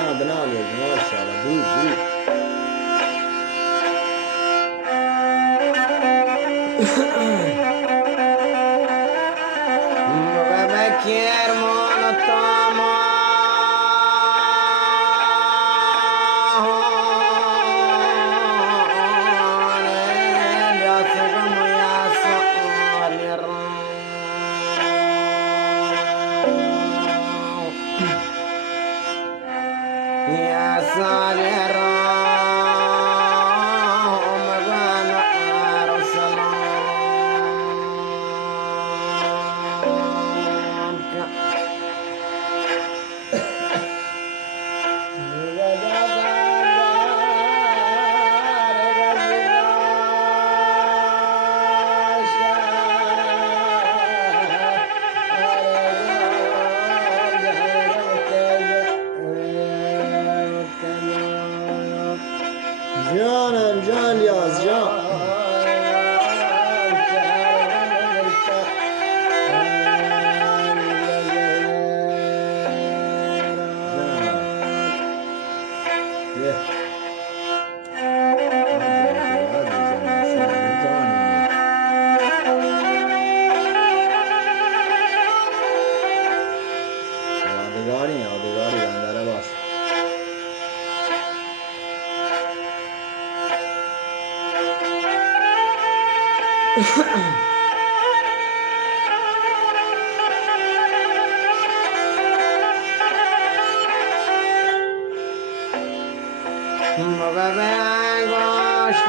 جان بنالي ماشاءالله بو بو بكير مونطما يا صالح جانم جان یاز جان یادگاری بندره باش موقع به انگشت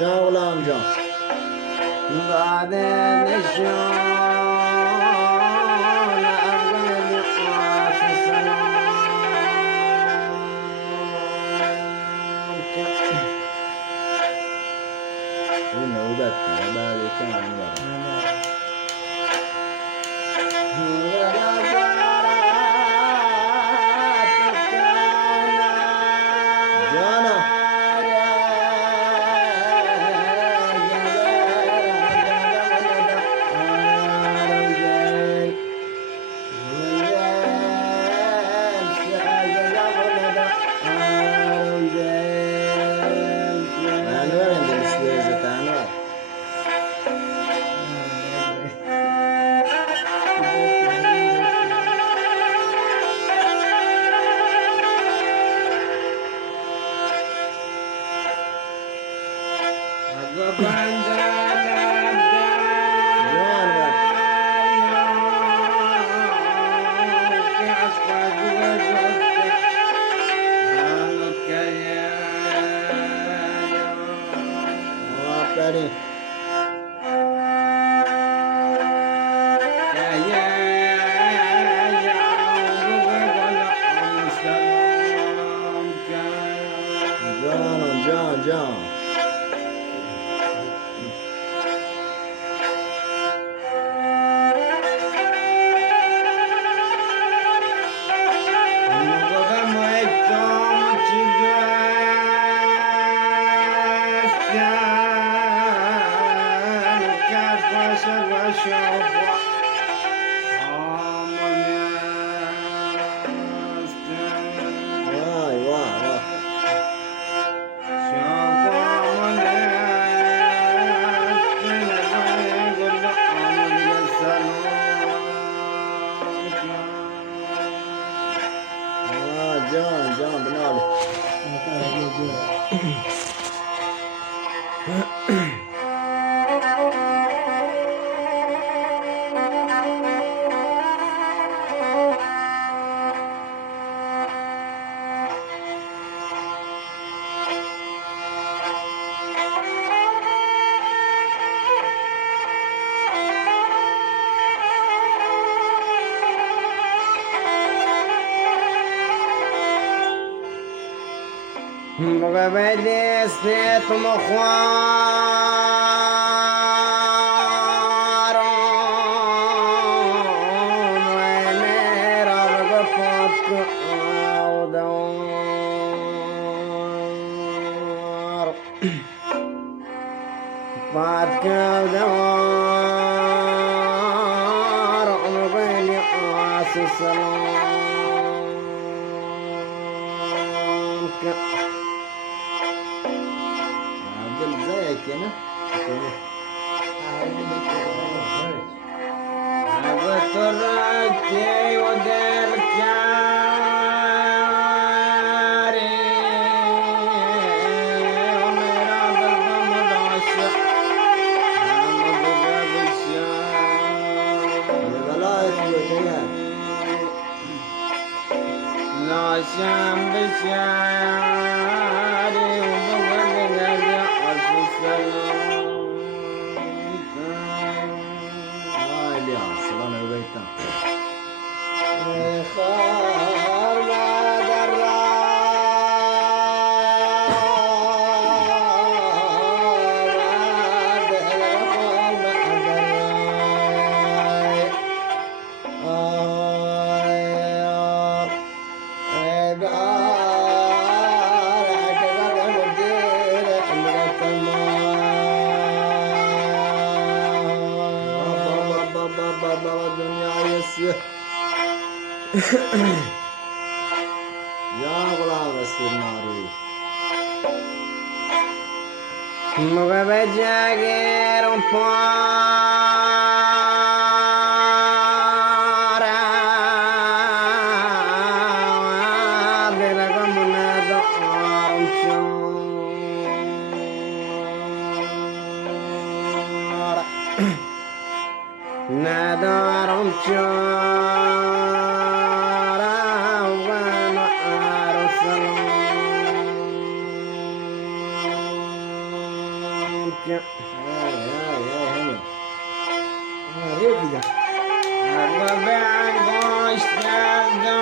جان غلام جان بعد نشون أبغى في السلام ونودت بعد كان Ready? John. John Benali. Bagaimana tuh خوار بعد كدار بين قاس السلام عبد زيك هنا عبد الركي ودير كاري ومرا بالضمد عشق عمد باب الشام لا شام بشاري وبغد نجع السلام خار ما درى يا غلام السماري مغبجاغير بارا بلغم ندارم شارع ندارم شارع وانا ارسلك يا وبعد اشتقنا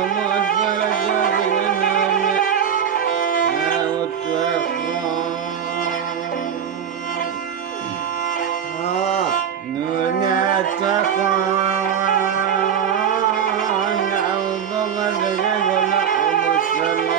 ومدبر جبنا وتوفى نورنا تقى وبغض جبنا ومسلم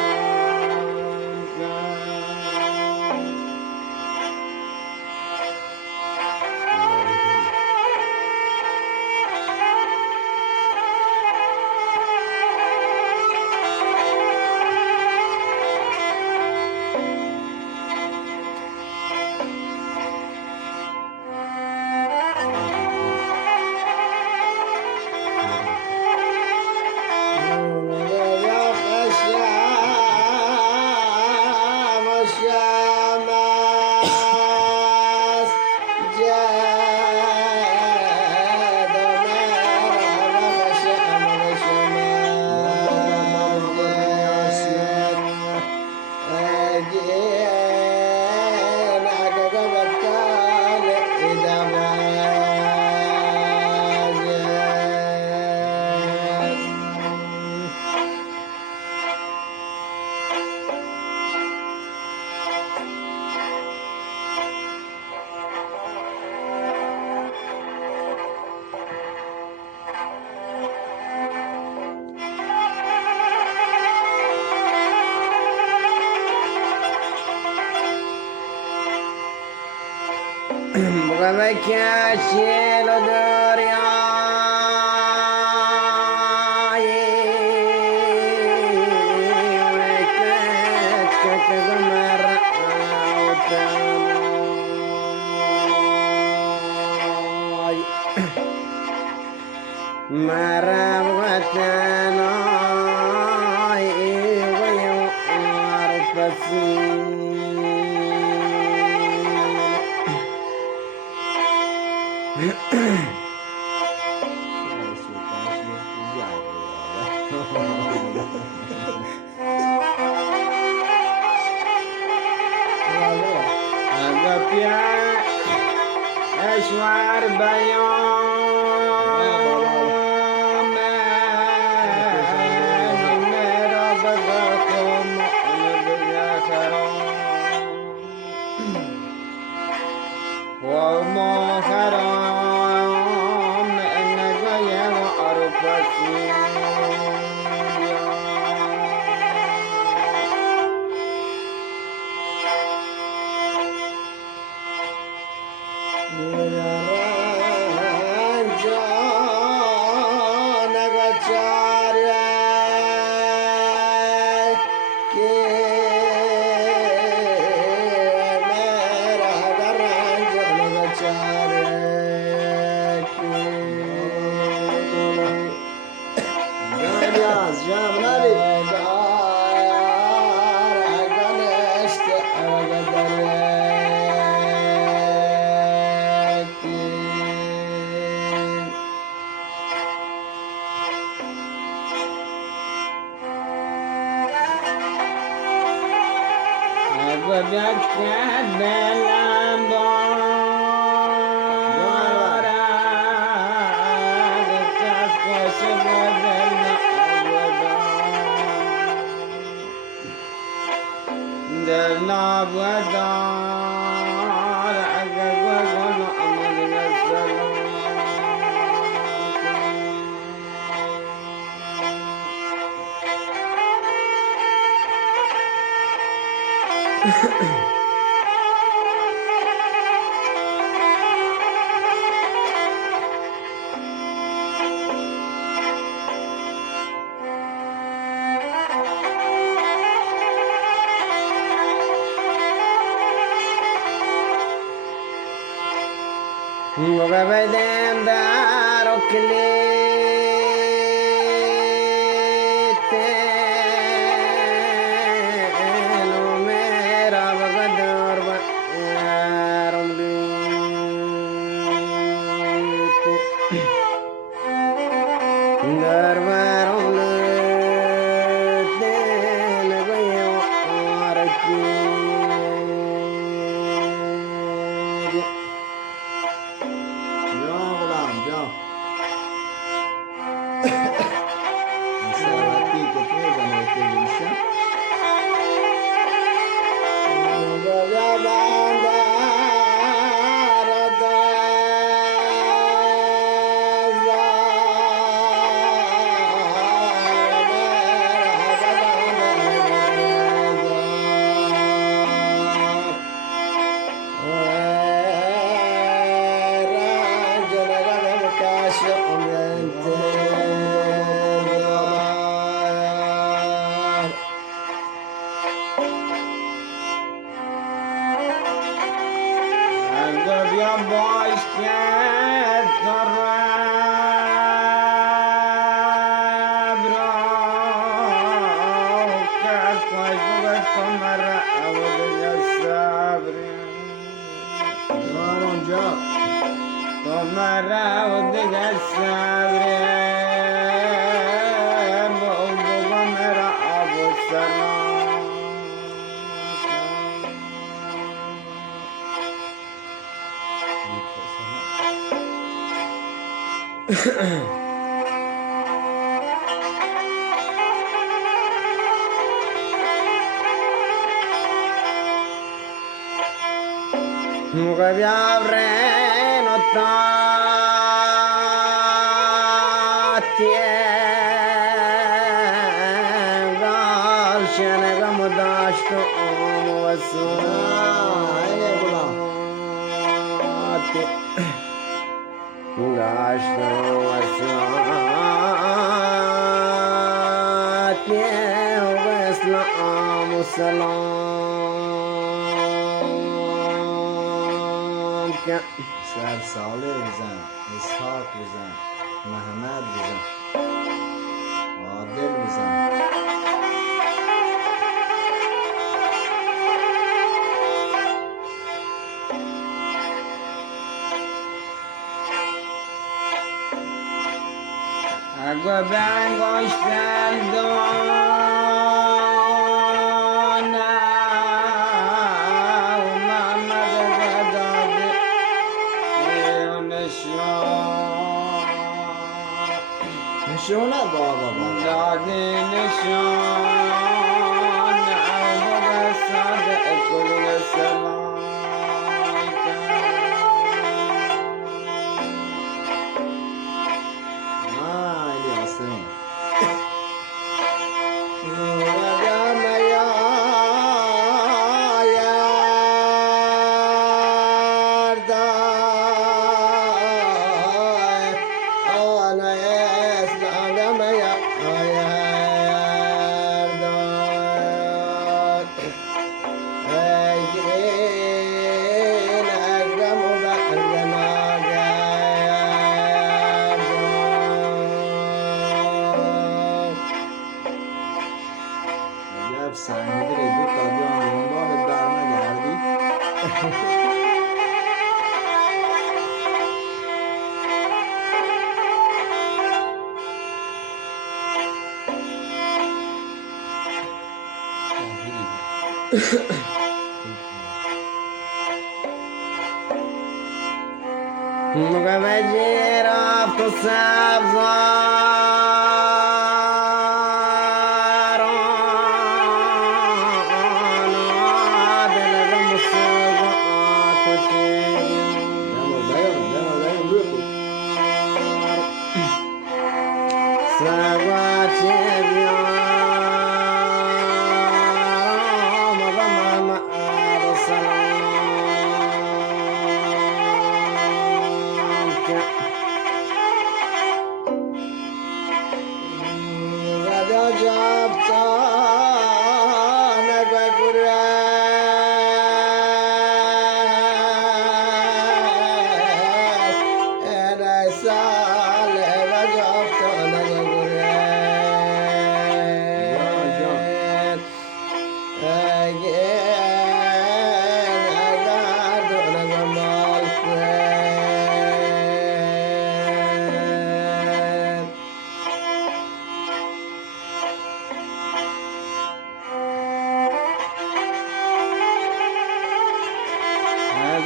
بغمك يا شيل دورياي وكتك غمر وتناي مرام وتناي ويوار فسيل أشوار بيوم مرا بغاكم وما حرام إن غير عرفتي وبدم دارك ليتين وميرا بقدر Nunca vi avrei nottati galşene gamudaştı omuvasu gaştı omuvasu vesla salam سر صالح بزن، اسحاق بزن، محمد بزن، عادل بزن. Agua bangostan dona umama gadade نشونه بابا دادي نشان عوض صادق كل سلام Yasin. Ana yes, سنگدری دو تا بیان دنبال در نگردی. مقبجی رفت و سبزاران دلم سوگ آتشی دم روی سوگاچی بیارم مقام سلام Raja Japta Nagagura and I saw Raja Japta Nagagura again I got Nagamal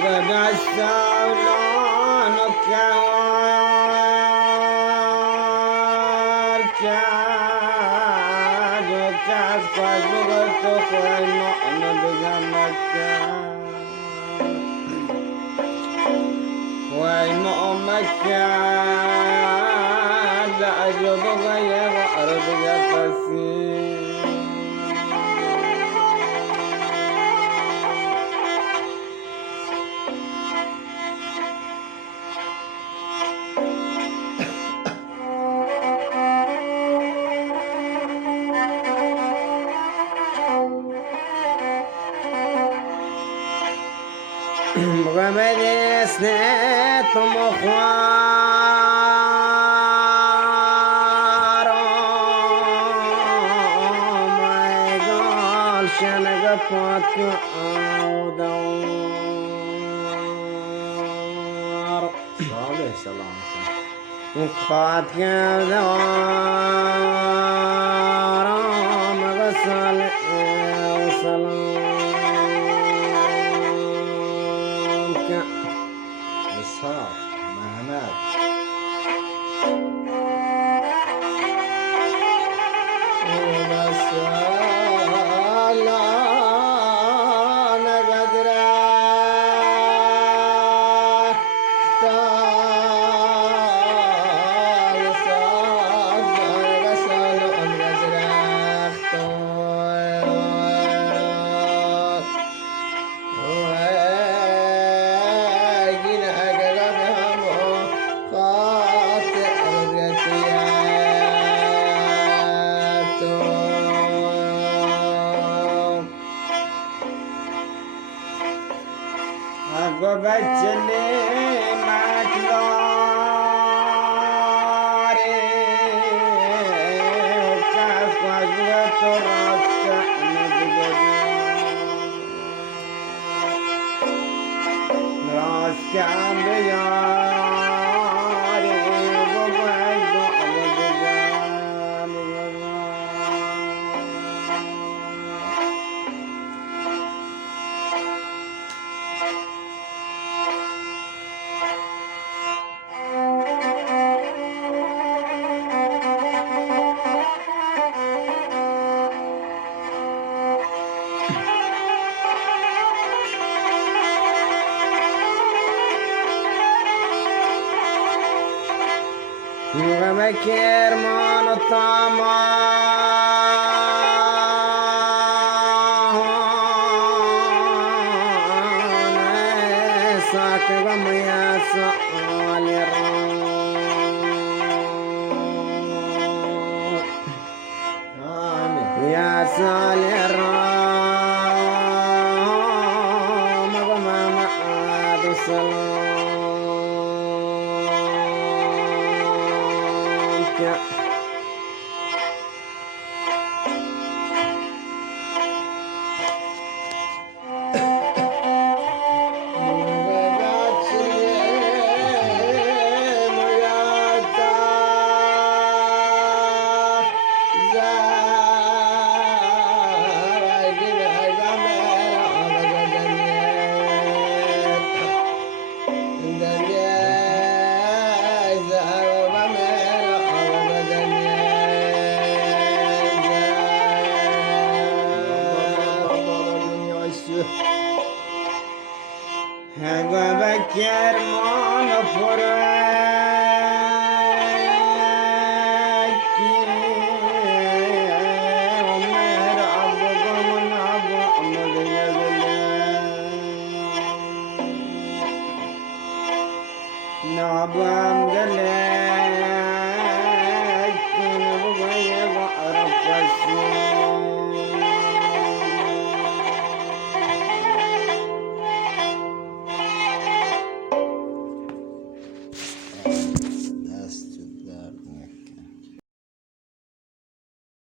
قد استولان كوار كاد وكاد فجرت خوي مؤمن بجمكة خوي مؤمن كاد لأجب غير وأرض جفسي وبدي سنت مخوار ما يقال شنق فاك أودار Salih selam. فاتك دوار مغسل وسلام İshak, Mehmet. وبجلي مكلاري وكاف وجهة راسك راسك بياري وبعد وبكر من الطمان ساك غم يا سؤال Amin. يا سؤال مغمى معاد سلام ક્યાર મન ફરે Nabam gale